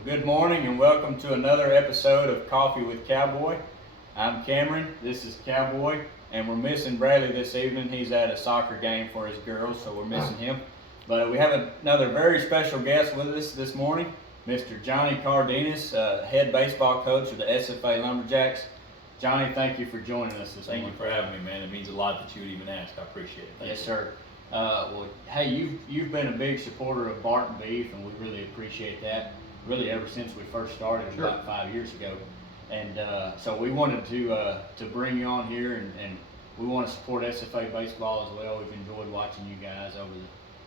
Well, good morning and welcome to another episode of Coffee with Cowboy. I'm Cameron, this is Cowboy, and we're missing Bradley this evening. He's at a soccer game for his girls, so we're missing him. But we have another very special guest with us this morning, Mr. Johnny Cardenas, head baseball coach of the SFA Lumberjacks. Johnny, thank you for joining us this morning. Thank you for having me, man. It means a lot that you would even ask. I appreciate it. Yes, sir. Well, hey, you've been a big supporter of Barton Beef, and we really appreciate that. Really, ever since we first started about 5 years ago, and so we wanted to bring you on here, and we want to support SFA baseball as well. We've enjoyed watching you guys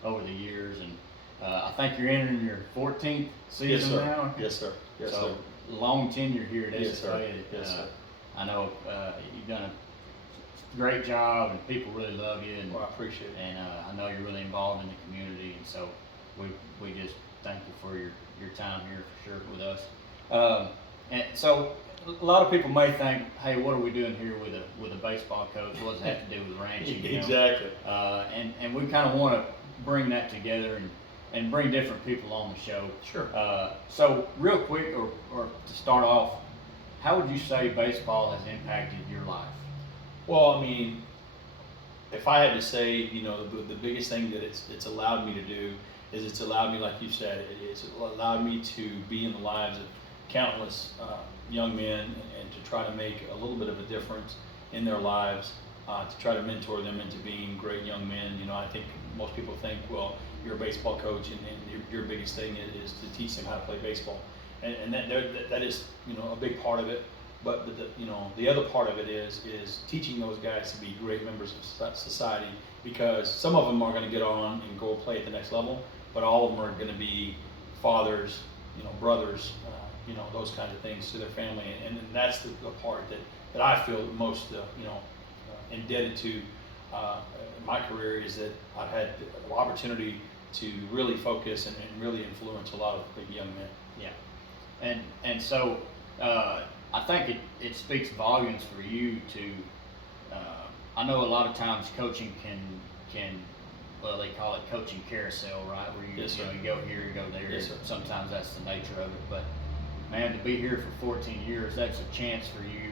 over the years, and I think you're entering your 14th season now. Yes, sir. Yes, so sir. Long tenure here at Yes, SFA. sir. Yes, sir. I know you've done a great job, and people really love you. And well, I appreciate it. And I know you're really involved in the community, and so we just thank you for your time here for sure with us. And so a lot of people may think, hey, what are we doing here with a baseball coach? What does it have to do with ranching? Exactly. And we kind of want to bring that together and bring different people on the show. Sure. So real quick, or to start off, how would you say baseball has impacted your life? Well, I mean, if I had to say, the biggest thing that it's allowed me to do is it's allowed me, like you said, it's allowed me to be in the lives of countless young men and to try to make a little bit of a difference in their lives, to try to mentor them into being great young men. I think most people think, well, you're a baseball coach and your biggest thing is to teach them how to play baseball. And that is, a big part of it. But the other part of it is teaching those guys to be great members of society, because some of them are going to get on and go play at the next level, but all of them are going to be fathers, brothers, those kinds of things to their family, and that's the part that I feel most indebted to in my career, is that I've had the opportunity to really focus and really influence a lot of big young men. Yeah, and so. I think it speaks volumes for you to. I know a lot of times coaching can well, they call it coaching carousel, right? Where you you go here, you go there. Yes, sir. Sometimes that's the nature of it, but man, to be here for 14 years, that's a chance for you,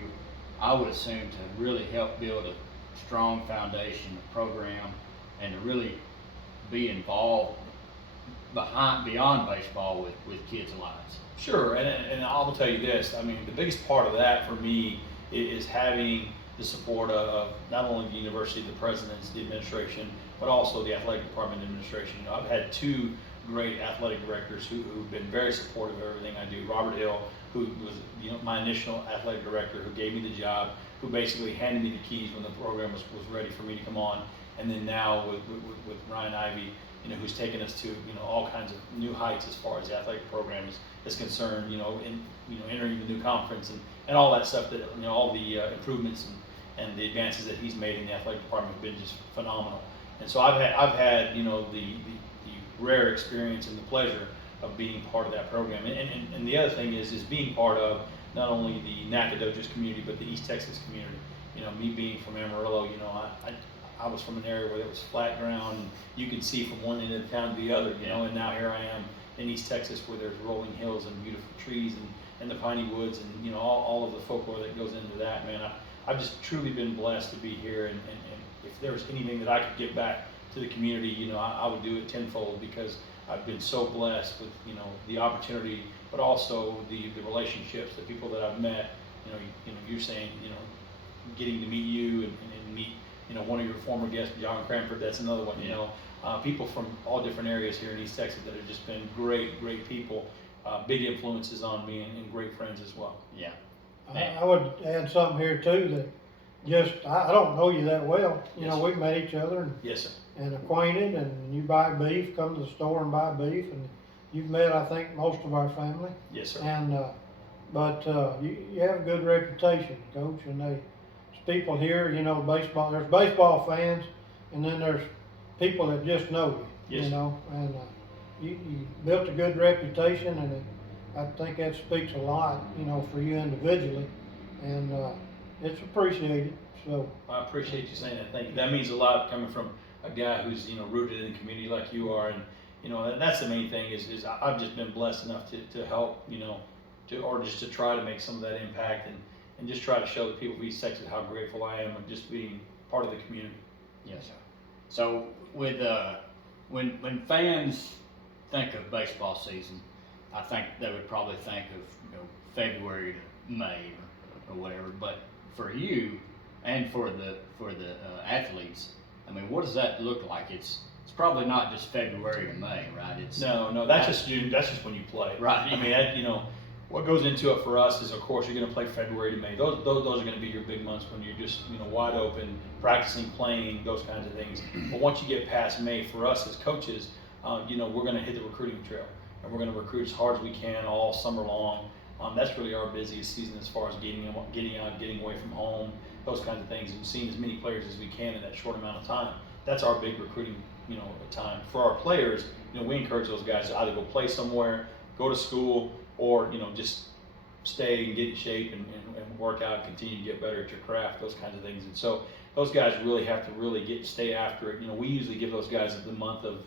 I would assume, to really help build a strong foundation, a program, and to really be involved beyond baseball with kids' lives. Sure, and I will tell you this. I mean, the biggest part of that for me is having the support of not only the university, the presidents, the administration, but also the athletic department administration. I've had two great athletic directors who've been very supportive of everything I do. Robert Hill, who was my initial athletic director, who gave me the job, who basically handed me the keys when the program was ready for me to come on, and then now with Ryan Ivey, who's taken us to all kinds of new heights as far as the athletic program is concerned. Entering the new conference and all that stuff, that all the improvements and the advances that he's made in the athletic department have been just phenomenal. And so I've had the rare experience and the pleasure of being part of that program. And the other thing is being part of not only the Nacogdoches community, but the East Texas community. Me being from Amarillo, I was from an area where it was flat ground, and you could see from one end of the town to the other, and now here I am in East Texas, where there's rolling hills and beautiful trees and the piney woods, and all of the folklore that goes into that. Man, I've just truly been blessed to be here, and if there was anything that I could give back to the community, I would do it tenfold, because I've been so blessed with the opportunity, but also the relationships, the people that I've met. You're saying getting to meet you and meet one of your former guests, John Cranford. That's another one. People from all different areas here in East Texas that have just been great people, big influences on me, and great friends as well. Yeah. I would add something here too, that I don't know you that well. Yes, We've met each other yes, sir. and acquainted, and you buy beef, come to the store and buy beef, and you've met, I think, most of our family. Yes, sir. And but you have a good reputation, Coach, and there's people here, baseball. There's baseball fans, and then there's people that just know you. Yes. And you built a good reputation, and I think that speaks a lot, for you individually, and it's appreciated. So I appreciate you saying that. Thank you. That means a lot, coming from a guy who's rooted in the community like you are, you know, that's the main thing is I've just been blessed enough to help, you know, or just to try to make some of that impact and just try to show the people of East Texas how grateful I am of just being part of the community. Yes, sir. So with when fans think of baseball season, I think they would probably think of February to May or whatever. But for you and for the athletes, I mean, what does that look like? It's probably not just February to May, right? No, that's just June. That's just when you play. Right. I mean, what goes into it for us is, of course, you're going to play February to May. Those are going to be your big months when you're just, wide open, practicing, playing, those kinds of things. But once you get past May, for us as coaches, we're going to hit the recruiting trail, and we're going to recruit as hard as we can all summer long. That's really our busiest season as far as getting out, getting away from home, those kinds of things, and seeing as many players as we can in that short amount of time. That's our big recruiting, time. For our players, we encourage those guys to either go play somewhere, go to school, or just stay and get in shape and work out and continue to get better at your craft, those kinds of things. And so those guys really have to stay after it. We usually give those guys the month of,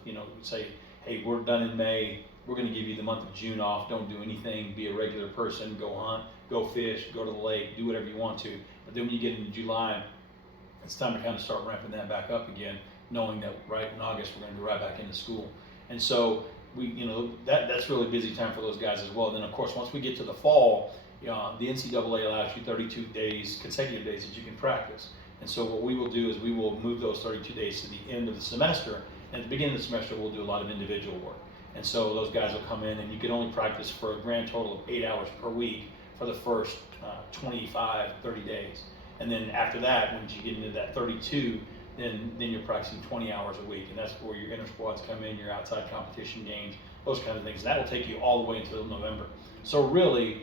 say, hey, we're done in May, we're going to give you the month of June off, don't do anything, be a regular person, go hunt, go fish, go to the lake, do whatever you want to. But then when you get into July, it's time to kind of start ramping that back up again, knowing that right in August we're going to be right back into school. And so that's really busy time for those guys as well. And then of course, once we get to the fall, the NCAA allows you 32 days, consecutive days that you can practice. And so what we will do is we will move those 32 days to the end of the semester. And at the beginning of the semester, we'll do a lot of individual work. And so those guys will come in and you can only practice for a grand total of 8 hours per week for the first 25, 30 days. And then after that, once you get into that 32, then you're practicing 20 hours a week, and that's where your inter squads come in, your outside competition games, those kind of things. And that will take you all the way until November. So really,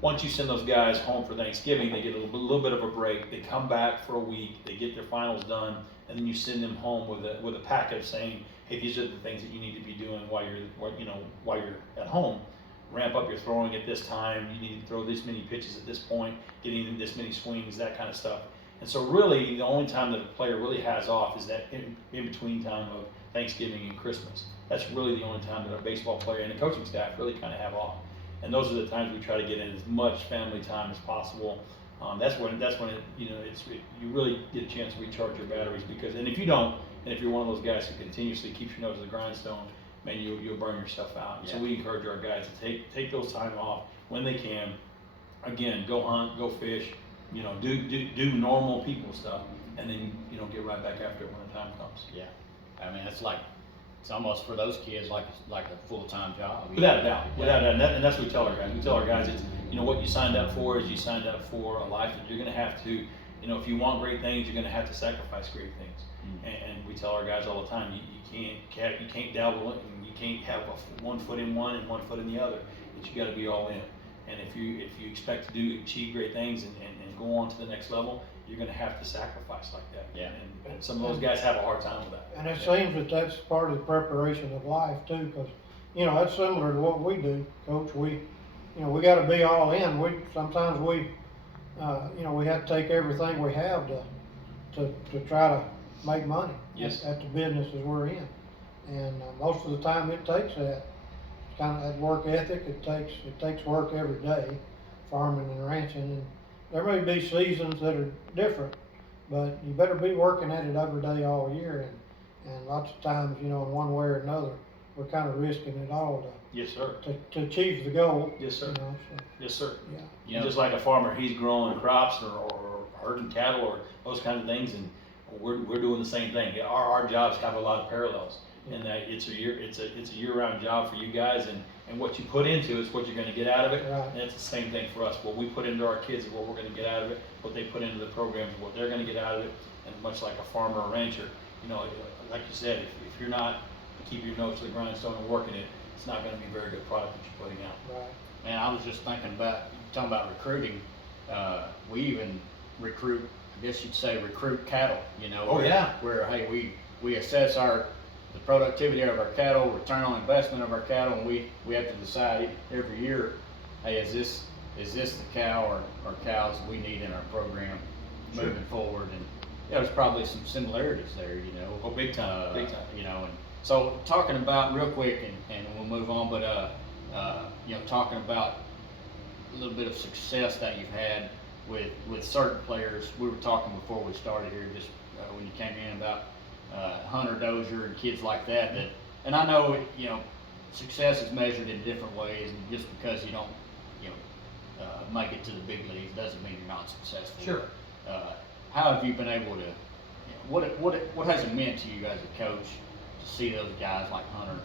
once you send those guys home for Thanksgiving, they get a little bit of a break. They come back for a week, they get their finals done, and then you send them home with a packet saying, hey, these are the things that you need to be doing while you're at home. Ramp up your throwing at this time. You need to throw this many pitches at this point, getting this many swings, that kind of stuff. And so really, the only time that a player really has off is that in between time of Thanksgiving and Christmas. That's really the only time that a baseball player and the coaching staff really kind of have off. And those are the times we try to get in as much family time as possible. That's when it you really get a chance to recharge your batteries, because, and if you don't, and if you're one of those guys who continuously keeps your nose to the grindstone, man, you'll burn yourself out. Yeah. So we encourage our guys to take those time off when they can. Again, go hunt, go fish, do normal people stuff, and then get right back after it when the time comes. Yeah, I mean it's almost for those kids like a full-time job. Without a doubt, and that's what we tell our guys. We tell our guys it's what you signed up for is you signed up for a life that you're going to have to, if you want great things, you're going to have to sacrifice great things. And we tell our guys all the time, you can't dabble it, and you can't have one foot in one and one foot in the other. But you got to be all in. And if you expect to achieve great things and go on to the next level, you're going to have to sacrifice like that. Yeah. And some of those guys have a hard time with that. And it seems that that's part of the preparation of life too, because that's similar to what we do, Coach. We got to be all in. Sometimes we have to take everything we have to try to make money. Yes. At the businesses we're in, and most of the time it takes that kind of that work ethic. It takes work every day, farming and ranching, and there may be seasons that are different, but you better be working at it every day all year, and lots of times, in one way or another, we're kind of risking it all Yes, sir. to achieve the goal. Yes, sir. Yes, sir. Yeah. Just like a farmer, he's growing crops or herding cattle or those kind of things, and we're doing the same thing. Our jobs have a lot of parallels, in that it's a year-round job for you guys, and what you put into is what you're going to get out of it. Right. And it's the same thing for us. What we put into our kids is what we're going to get out of it. What they put into the programs is what they're going to get out of it. And much like a farmer or rancher, like you said, if you're not keep your nose to the grindstone and working it, it's not going to be a very good product that you're putting out. Right. And I was just thinking talking about recruiting. We even recruit, I guess you'd say, recruit cattle. Oh, yeah. Where hey, we assess the productivity of our cattle, return on investment of our cattle, and we have to decide every year, hey, is this the cow or cows we need in our program moving forward? And there's probably some similarities there, Oh, big time, big time. So talking about real quick, and we'll move on, but talking about a little bit of success that you've had with certain players. We were talking before we started here, just when you came in about Hunter Dozier and kids like that. And I know success is measured in different ways, and just because you don't make it to the big leagues doesn't mean you're not successful. Sure. How have you been able to? What has it meant to you as a coach to see those guys like Hunter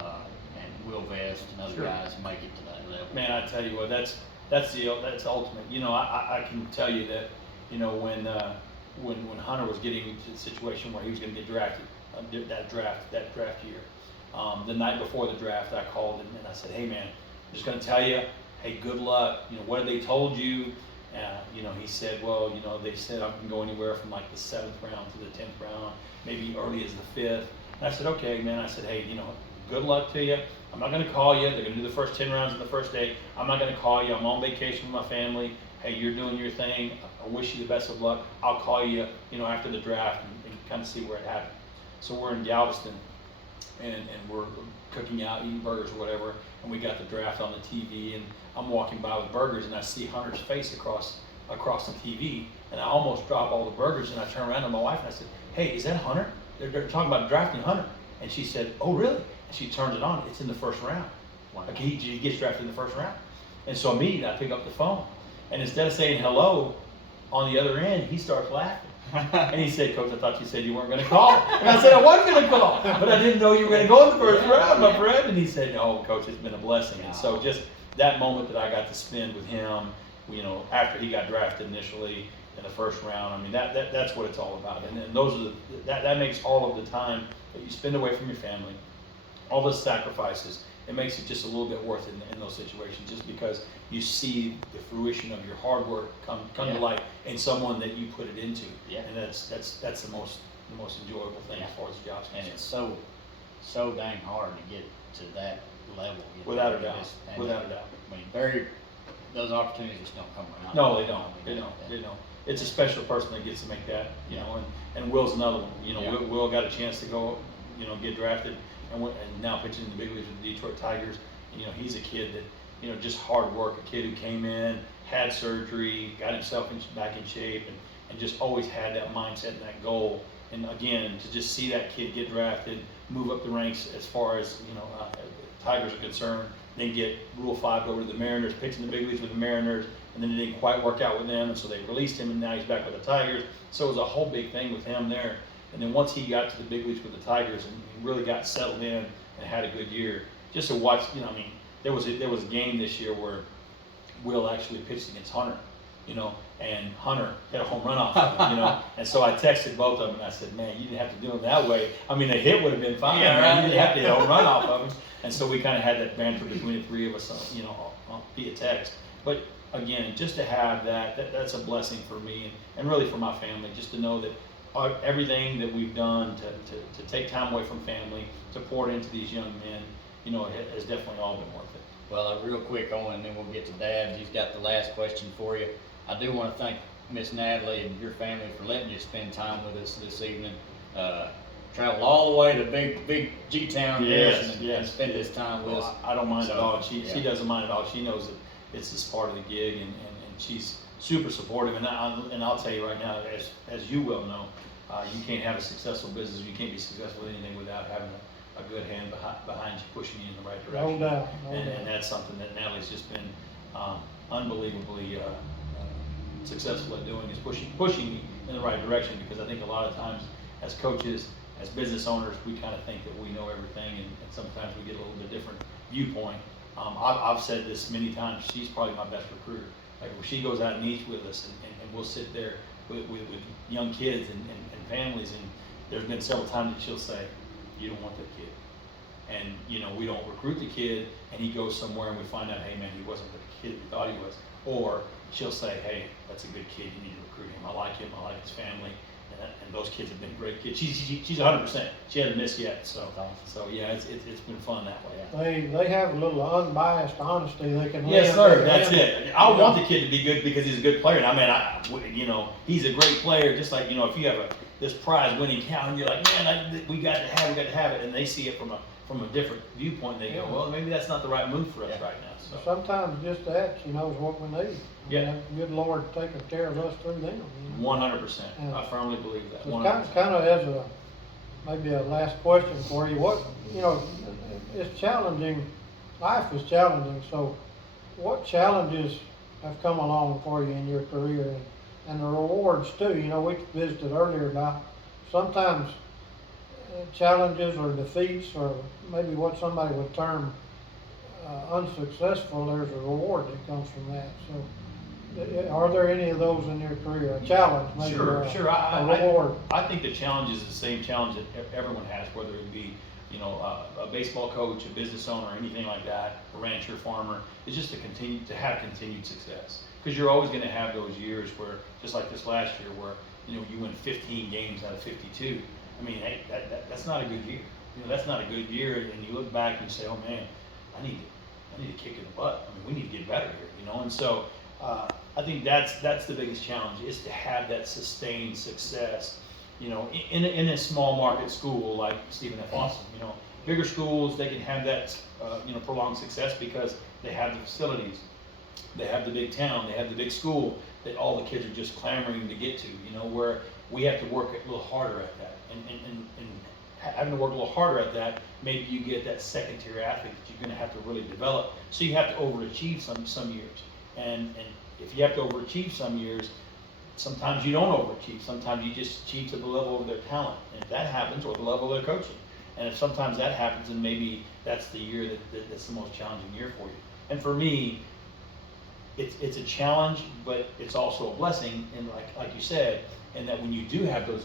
and Will Vest and other guys make it to that level? Man, I tell you what, that's ultimate. I can tell you that when Hunter was getting into the situation where he was going to get drafted, that draft year, the night before the draft, I called him and I said, "Hey man, I'm just going to tell you, hey, good luck. What have they told you?" He said, "Well, they said I can go anywhere from like the 7th round to the 10th round, maybe early as the 5th." And I said, "Okay, man." I said, "Hey, good luck to you. I'm not going to call you. They're going to do the first 10 rounds of the first day. I'm not going to call you. I'm on vacation with my family. Hey, you're doing your thing. I wish you the best of luck. I'll call you, after the draft and kind of see where it happened." So we're in Galveston, and we're cooking out, eating burgers or whatever, and we got the draft on the TV, and I'm walking by with burgers, and I see Hunter's face across the TV, and I almost drop all the burgers, and I turn around to my wife and I said, "Hey, is that Hunter? They're talking about drafting Hunter." And she said, "Oh, really?" And she turns it on. It's in the first round. Wow. Like he gets drafted in the first round. And so immediately I pick up the phone, and instead of saying hello, on the other end, he starts laughing. And he said, "Coach, I thought you said you weren't going to call." And I said, "I was going to call, but I didn't know you were going to go in the first round, my friend." And he said, "No, Coach, it's been a blessing." And so just that moment that I got to spend with him, after he got drafted initially in the first round, I mean, that's what it's all about. And those are that makes all of the time that you spend away from your family, all the sacrifices, it makes it just a little bit worth it in those situations, just because you see the fruition of your hard work come to light in someone that you put it into. Yeah. And that's the most enjoyable thing as far as the job's concerned. And it's so dang hard to get to that level. Without a doubt. Without a doubt. I mean, those opportunities just don't come around. No, they don't. They don't. It's a special person that gets to make that, and Will's another one. Will got a chance to go, get drafted and now pitching in the big leagues with the Detroit Tigers. And, he's a kid that, just hard work, a kid who came in, had surgery, got himself back in shape, and just always had that mindset and that goal. And again, to just see that kid get drafted, move up the ranks as far as, Tigers are concerned, then get Rule 5 over to the Mariners, pitch in the big leagues with the Mariners, and then it didn't quite work out with them, and so they released him, and now he's back with the Tigers. So it was a whole big thing with him there. And then once he got to the big leagues with the Tigers and really got settled in and had a good year, just to watch, there was a game this year where Will actually pitched against Hunter, and Hunter hit a home run off of him, and so I texted both of them and I said, "Man, you didn't have to do him that way. I mean, a hit would have been fine. Yeah, right. You didn't have to hit a home run off of him." And so we kind of had that banter between the three of us, via text. But again, just to have that's a blessing for me and really for my family, just to know that everything that we've done to take time away from family, to pour it into these young men, it has definitely all been worth it. Well, real quick, Owen, and then we'll get to Dad. He's got the last question for you. I do want to thank Miss Natalie and your family for letting you spend time with us this evening. Travel all the way to big G-Town and spend this time with us. I don't mind at all. She doesn't mind at all. She knows that it's just part of the gig, and she's super supportive. And I'll tell you right now, as you well know, you can't have a successful business. You can't be successful with anything without having a good hand behind you, pushing you in the right direction. No doubt. And that's something that Natalie's just been unbelievably successful at doing, is pushing me in the right direction, because I think a lot of times as coaches, as business owners, we kind of think that we know everything, and sometimes we get a little bit different viewpoint. I've said this many times, she's probably my best recruiter. Like, when she goes out and eats with us, and we'll sit there with young kids and families, and there's been several times that she'll say, "You don't want that kid." And, we don't recruit the kid, and he goes somewhere and we find out, "Hey man, he wasn't the kid we thought he was." Or she'll say, "Hey, that's a good kid, you need to recruit him. I like him, I like his family." And those kids have been great kids. She's 100%. She hasn't missed yet. So yeah, it's been fun that way. They have a little unbiased honesty they can. Yes, sir. That's it. I want the kid to be good because he's a good player. And I mean, he's a great player. Just like, if you have this prize winning cow, and you're like, man, we got to have it, and they see it from a different viewpoint. They go, well, maybe that's not the right move for us right now. So Sometimes just that, is what we need. Yeah. Good Lord taking care of us through them. 100%, Yeah. I firmly believe that. So 100%. it's kind of as maybe a last question for you. It's challenging. Life is challenging. So, what challenges have come along for you in your career, and the rewards too? We visited earlier about sometimes challenges or defeats, or maybe what somebody would term unsuccessful. There's a reward that comes from that. So, are there any of those in your career? A challenge, maybe, Sure. a reward? I think the challenge is the same challenge that everyone has, whether it be, a baseball coach, a business owner, anything like that, a rancher, farmer, is just to have continued success. Because you're always going to have those years where, just like this last year, where, you win 15 games out of 52. I mean, hey, that's not a good year. That's not a good year, and you look back and you say, oh man, I need to kick in the butt. I mean, we need to get better here, and so, I think that's the biggest challenge, is to have that sustained success, in a small market school like Stephen F. Austin. Bigger schools, they can have that, prolonged success because they have the facilities, they have the big town, they have the big school that all the kids are just clamoring to get to, where we have to work a little harder at that. And having to work a little harder at that, maybe you get that second tier athlete that you're going to have to really develop. So you have to overachieve some years. And if you have to overachieve some years, sometimes you don't overachieve. Sometimes you just achieve to the level of their talent. And if that happens, or the level of their coaching. And if sometimes that happens, then maybe that's the year that's the most challenging year for you. And for me, it's a challenge, but it's also a blessing. And like you said, and that when you do have those